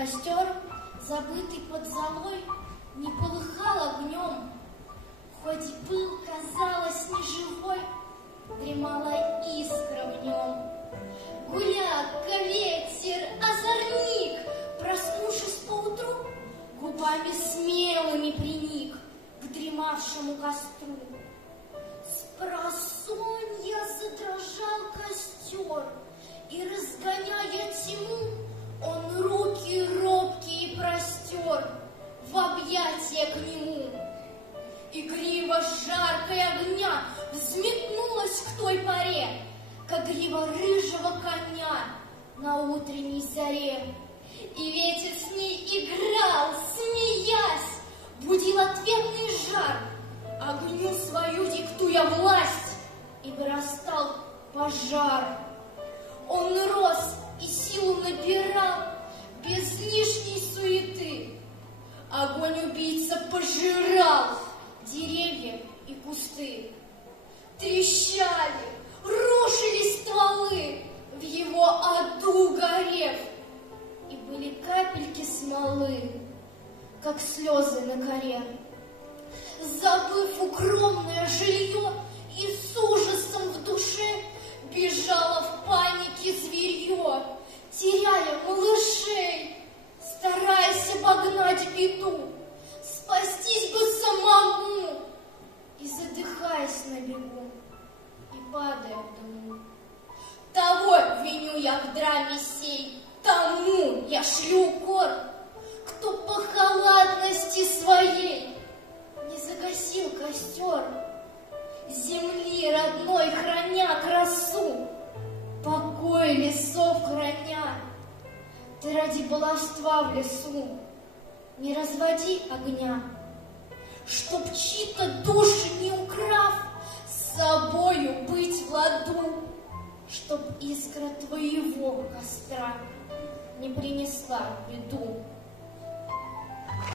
Костер, забытый под золой, не полыхал огнем, хоть и был, казалось, неживой, дремала искра в нем. Гуляка, ветер, озорник, проснувшись поутру, губами смелыми приник к дремавшему костру. Спросонья задрожал костер, и, разгоняя тьму, он руки робкие простер в объятия к нему. Игриво жаркой огня взметнулась к той поре, как грива рыжего коня на утренней заре. И ветер с ней играл, смеясь, будил ответный жар, огню свою диктуя власть, и вырастал пожар. Он рос и силу набирал без лишней суеты. Огонь-убийца пожирал деревья и кусты. Трещали, рушились стволы в его аду горев, и были капельки смолы, как слезы на коре. Забыв укромное жилье и с ужасом в душе, бежало в панике зверье, теряя малышей, стараясь обогнать беду, спастись бы самому, и задыхаясь на бегу, и падая в дыму. Того виню я в драме сей, тому я шлю укор, кто по халатности своей не загасил костер, земли родной храня красу, покой лесов храня. Ты ради баловства в лесу не разводи огня, чтоб чьи-то души не украв, с собою быть в ладу, чтоб искра твоего костра не принесла беду.